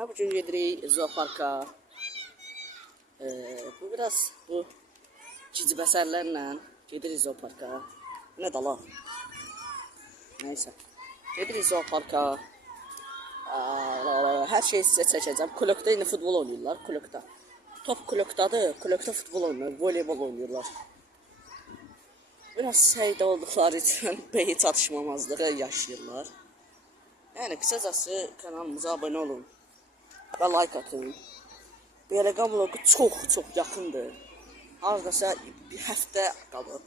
Bugün gedirik zooparka. Bu biraz bu cicbəsərlərlə gedirik zooparka. Ne dala? Neyse. Gedirik zooparka. Her şeyi size çəkəcəm. Kulokda yine futbol oynuyorlar. Kulokda. Top kulokdadır. Kulokda futbol oynuyorlar. Voleybol oynuyorlar. Biraz səydə olduqları için beyin çatışmamazlığı yaşayırlar. Yani kısacası kanalımıza abone olun. Və like atın. Beleqam vlogu çox yaxındır. Hardasa bir həftə qalıb.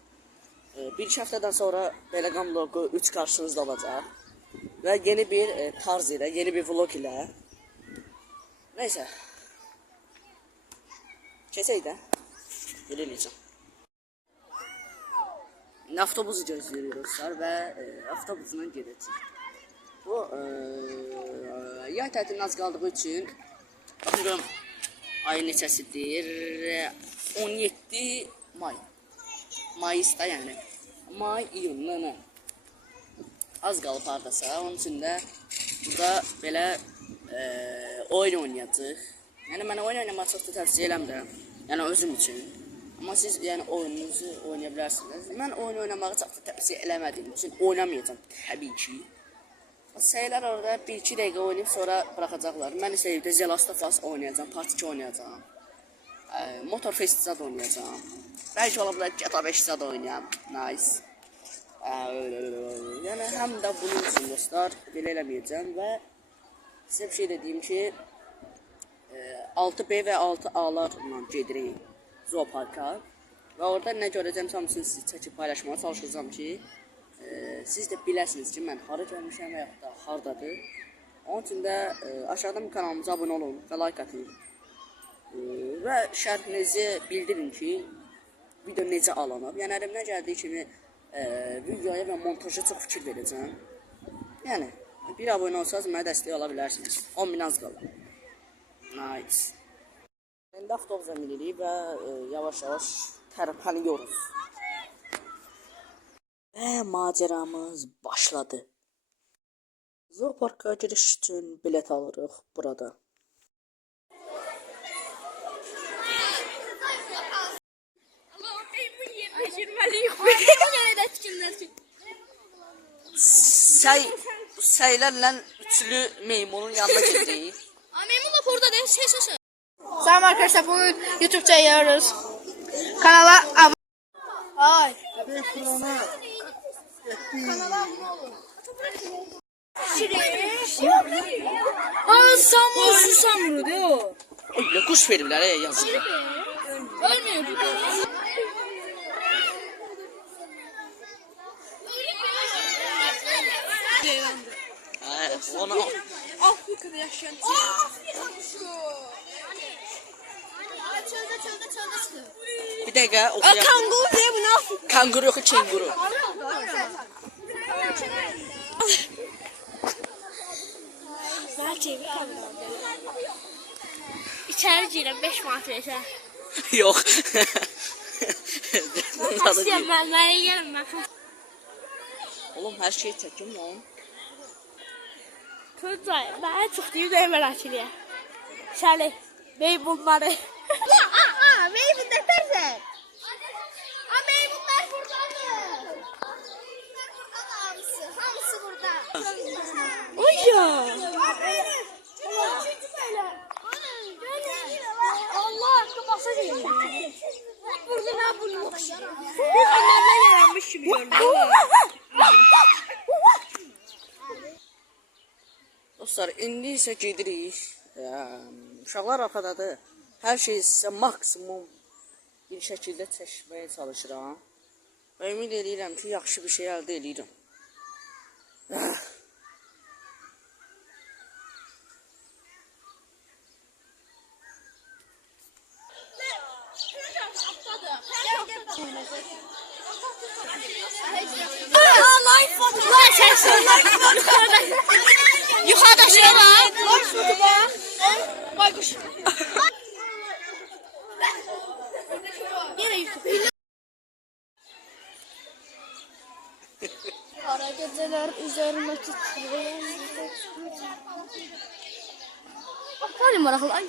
Bir-iki həftədən sonra Beleqam vlogu 3 qarşınızda olacaq. Və yeni bir tarz ilə, yeni bir vlog ilə. Neyse. Keçək də. Belə eləyəcəm. Avtobusu gözləyirik və avtobusla gedəcəyik. Bu yay tətilinə az qaldığı üçün baxın ayın neçəsidir? 17 may. Mayısda yəni. May, iyun, az qalıb hardasa. Onun üçün də burada belə oyun oynayacağıq. Yəni mən oyun oynamaq çox da tövsiyə eləmirəm. Yəni özüm üçün. Amma siz yəni oyununuzu oynaya bilərsiniz. Mən oyun oynamağı çox da tövsiyə eləmədiyim üçün oynamayacağım təbii ki. Şeyler orada 1-2 dəqiqə oynayıb sonra bırakacaklar. Mən isə evdə The Last of Us oynayacağım, Part 2 oynayacağım. Motorfest zad oynayacağım. Belki ola bilər GTA 5 zad oynayam. Nice. Yəni həm də bunun üçün dostlar belə eləməyəcəm və sizə bir şey də deyim ki 6B və 6A'larla gedirik zooparka və orada nə görəcəm hamısını siz çəkib paylaşmağa çalışacağım ki siz də biləsiniz ki mən hara gəlmişəm və yaxud da hardadır. Onun üçün də aşağıdan kanalımıza abone olun və like atın. Və şərhinizi bildirin ki video necə alınıb. Yəni əlimdən gəldiyi kimi videoya və montaja çox fikir verəcəm. Yəni bir abone olsanız mənə dəstək ola bilərsiniz. 10.000 az qalır. Nice. İndi avtobusa minirik və yavaş-yavaş tərpəniyoruz. Ve maceramız başladı. Zooparka giriş için bilet alırıq burada. Bu səylərlə üçlü meymunun yanına gedirik. Meymun da burada değil, ses. Selam arkadaşlar, bugün YouTube çekiyoruz. Kanala abone. Ay. Kanala abone olun. Aa, samuru diyor. Öyle kuş verirler ya yazık. Ölmüyor. Onu Afrika'da yaşayan çölde. bir dakika okuyalım. Kanguru diye mi ne? Kanguru yok, kenguru. Belki İçeri girəm 5 manat versə. Yok. Pasiyəm mən yerim mən. Oğlum her şeyi çekim lan. Tuncay, mən çox deyim də merak edirəm. Şəli, meymunları. Meymun dəstərsən. Meymunlar buradadır. Hamısı burada. Oya. Allah aşkına basacağım. Burada ne bulmuş? Annemden yaranmış gibi görünüyor. Dostlar indi isə gedirik. Uşaqlar arxadadır. Hər şey sizə maksimum bir şəkildə çəkməyə çalışıram. Və ümid edirəm ki, yaxşı bir şey əldə edirəm. Yukarıda şey var. Baykuş. Yine YouTube. Kara geceler üzerime titriyor. Öyle maraqlı. Ay.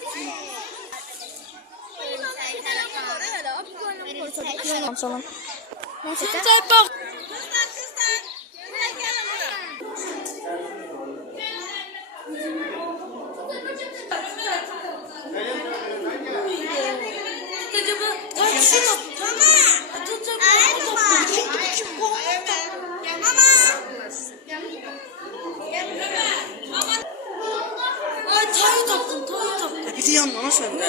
Salam. Neyse. Bak. Bir de yanmana söndü.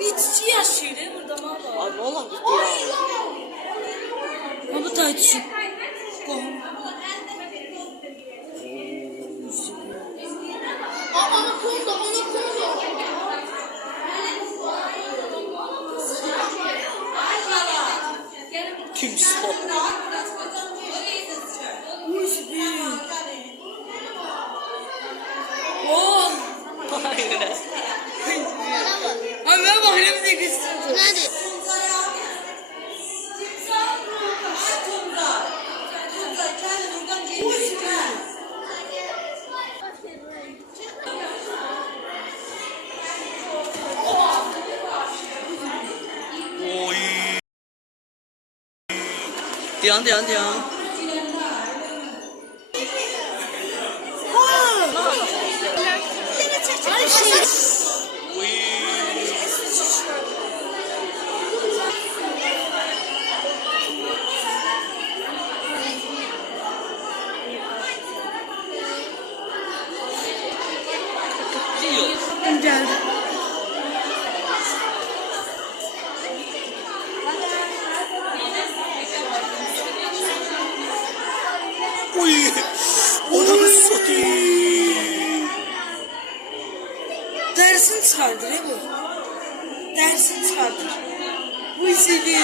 Bitki yaşıyor değil mi burada mı? Abi ne olan gitti ya? Ha bu tay düşün. Kimse o. Oh! Hayır. Ay ben bakayım ne kızsın. Hadi. Oy. Dayan. Geldi. Oy. Odamı satayım. Dersini çıkardır he bu. Dersini çıkardır. Bu sevi.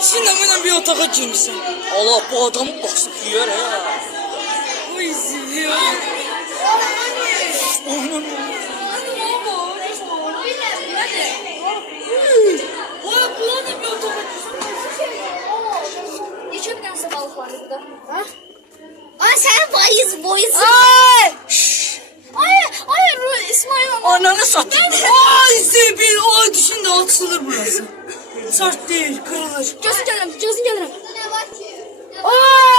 Şimdi hemen bir otağa girmişsin. Allah bu adamı basıp yer ya. Bu sevi. Onun. Geçiyor bir tane balık var burada. Ha? Ay sen boyuz. Ay! Ay İsmail ama. Ananı satayım. Ay sevi. Ay düşün de atılır burası. Sert değil, kırılır. Gözün gelirim. Ay!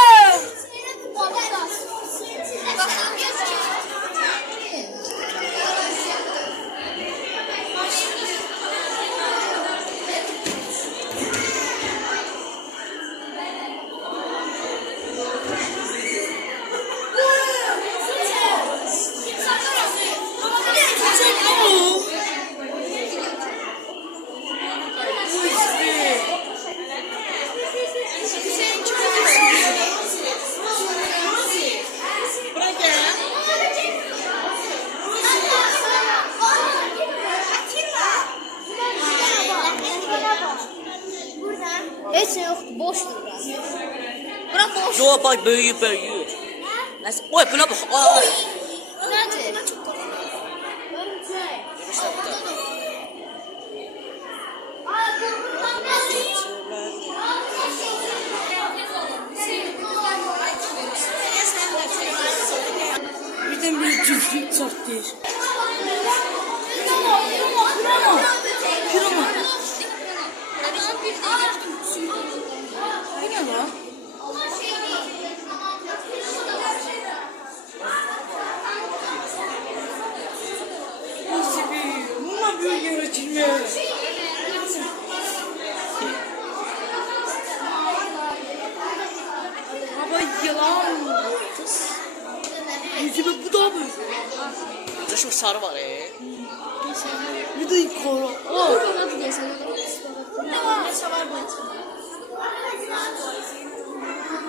Hiç şey yoktu, boştu. Bırak boş. Yo bak büyüyor. Neyse. Oy buna bak. Ay. Nerede? Birden bir cüzlük sert değil. Kırama. Bu ne lan? Nasıl bir? Bunlar böyle yönetilme. Baba yılan. Yüzüme bu da böyle. Burada şu sarı var Bir de yukarı.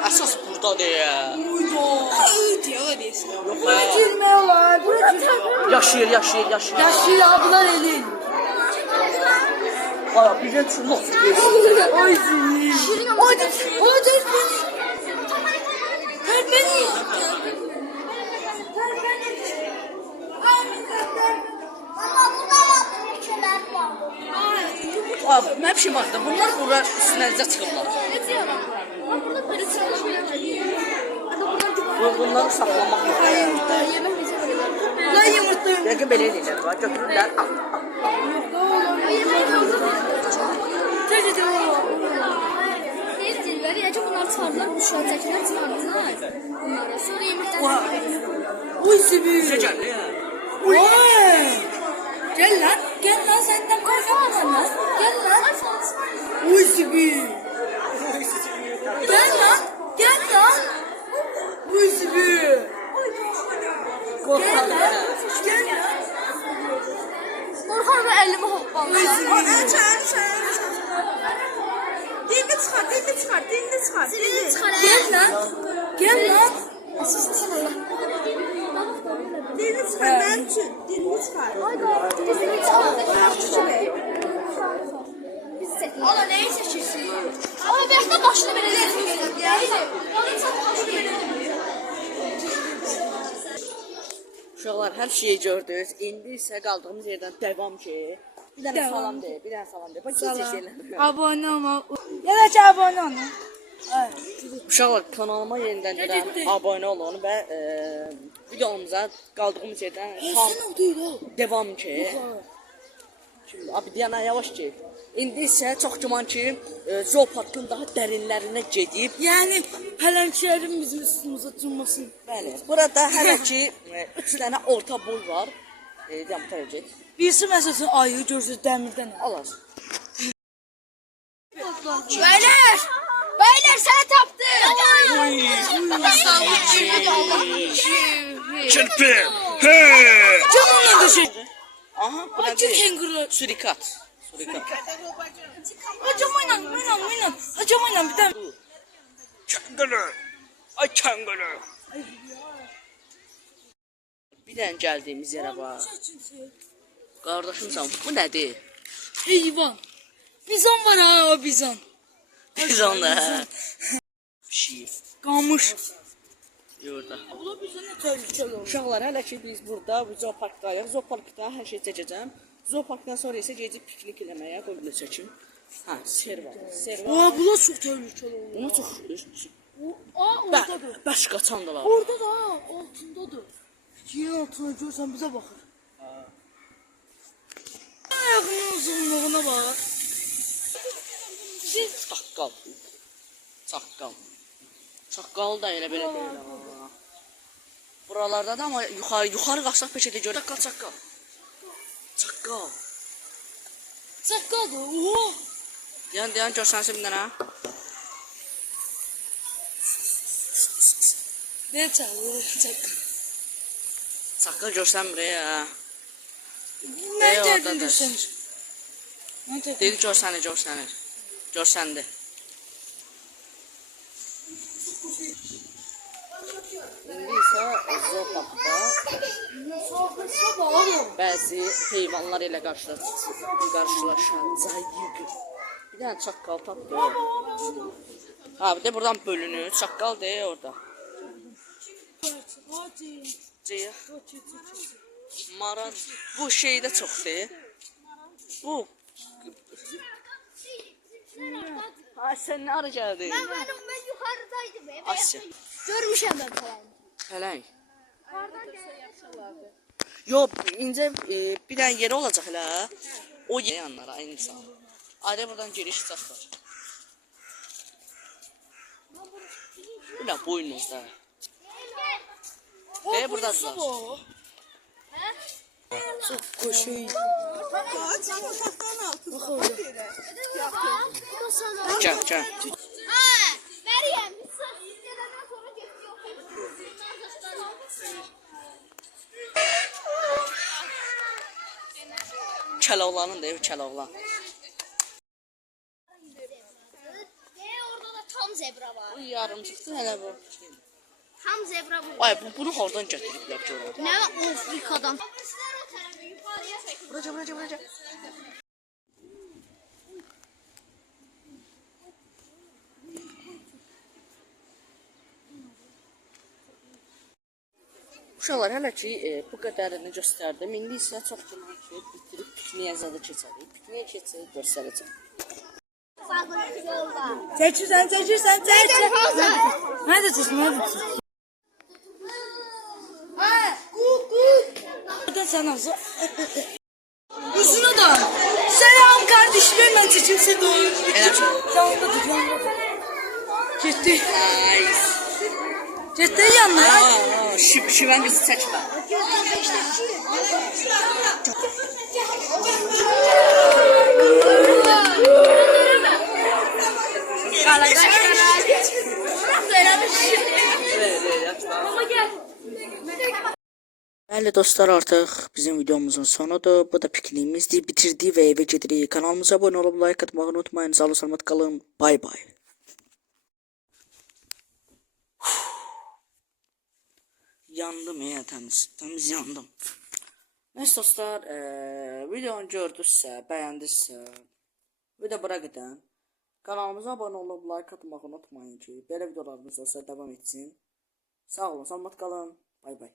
Əsas buradadır ya. Uyda. Diye değilsin. Yok be. Girmiyorlar. Yaşayır. Yaşlı ablan elin. Valla bizden çulluq çıkıyor. Oy zil. Oy dur beni. Ter beni. Abi mən bir şey baxdım. Bunlar bura üstünərizə çıxırlar. Bunları saxlamaq yox. Belki belə eləyirlər. Bax götürürlər. Deyirlər, ya ki bunlar çıxardılar, uşaq çəkilər çıxardılar. Bunları sonra yeməkdən Uy Sibir. Gəl ya. Vay. Gel lan senden korkamazsın lan. Gel lan. Uy Sibir. Gel lan. Uy Sibir. Qorxaq. Gel lan. qorxar və əlimi hoppalı. Dilini çıxar. Gel lan. Dilini çıxar mənim üçün. Dilini çıxar. Ala nəyi çəkirsin? Ama bir də başını belə deyirsin. Uşaqlar hər şeyi gördünüz. İndi isə qaldığımız yerdən devam ki. Bir dənə salam de. Bax çəkirlər. Abone olma. Ya da ki abone olma. Uşaqlar kanalıma yenidən deyirəm, abunə olun və videomuza qaldığımız yerdən tam devam ki. Şimdi abi deyənə yavaş ki. İndi isə çox güman ki, zooparkın daha dərinlərinə gedib. Yani pələnklərin bizim üstümüzə cummasın. Bəli, burada hələ ki 3 dənə orta boy var. Deyəm tərəcək. Birisi məsələn ayı gözü dəmirdən. Alar. Beyler səni tapdım. Çırpı. Canımla düşün. Aha, bu Ay nədir? çok hengürler. Surikat. Hacamayla. Hacamayla bir tane. Kəngülü. Ay kəngülü. Bir dənə gəldiyimiz yerə bax. Qardaşımsan, bu nədir? Heyvan. Bizon var ha bizon. Biz onunla. Pişik. Qamış. Yurda. Ula bizon ne tehlikeli olur. Uşaqlar, hələ ki biz burada zooparkdayıq. Zooparkda hər şey çəkəcəm. Zooparkdan sonra isə gedib piknik eləməyə qoyula çəkim. Ha, ser var. Aa bu da çok tehlikeli olur. Bunu çox Oradadır. bəş qaçandılar. Orada da altındadır. Yerin altına görsən bize bakır. Ayağının uzunluğuna bak. Çaqqal. Çaqqal da elə belə deyil amma. Buralarda da amma yuxarı qalxsaq peşədə gör. Çaqqal. Çakkadı. Oha. Yan görsənsə bir dənə. Ne çalıyor? Çakkal. Çaqqal görsənmir ya. Ne oradadır. dedin sen? Ne dedin? Dedi görsəndi. İndi isə zooparkda bəzi heyvanlar ilə qarşılaşacağıq. Bir dənə çaqqal tapdı. Ha, bir də buradan bölünür. Çaqqal deyil orada. Ceyh. Marar. Bu şeydə çoxdur. Bu. Ay sən nə ara gəldin? Ben yukarıdaydım. Asya. Görmüşəm ben falan. Fələng. Yox, incə bir dənə yeri olacaq elə. O yanlara aynı insan. Ayrı buradan giriş çıxır. Bu nə boynuzda? Ve buradadılar. Çok koşuyor. Gəl. Meryem, biz sizlerden sonra geçiyor. Kəloğlanın da ev Kəloğlan. Orada da tam zebra var. Bu yarımçıqdı hələ bu. Tam zebra bu. Ay bunu oradan gətiriblər görəm. Ne Afrika'dan? Buraca. Uşaqlar hələ ki bu qədərini göstərdim. İndi isə çox güman ki bitirib pikniyə zadı keçərik. Pikniyə keçib göstərəcəm. Çekirsen. Nerede çekin? Sen nasıl? Uzun da. Selam kardeşim ben çekim seni. Yanında dur yanında dur. Gitti. Nice. Gitti yanına. Şivən qızı çəkmə. Bəli dostlar, artıq bizim videomuzun sonudur. Bu da pikniğimizdir. Bitirdik və evə gedirik. Kanalımıza abunə olub like atmağı unutmayın. Sağ olun, salamat qalın. Bay bay. Yandım ya, təmiz yandım. Neyse dostlar, videonu gördünüzsə, bəyəndinizsə, video bura qədər. Kanalımıza abunə olub like atmağı unutmayın ki, belə videolarımız olsa davam etsin. Sağ olun, salamat qalın. Bay bay.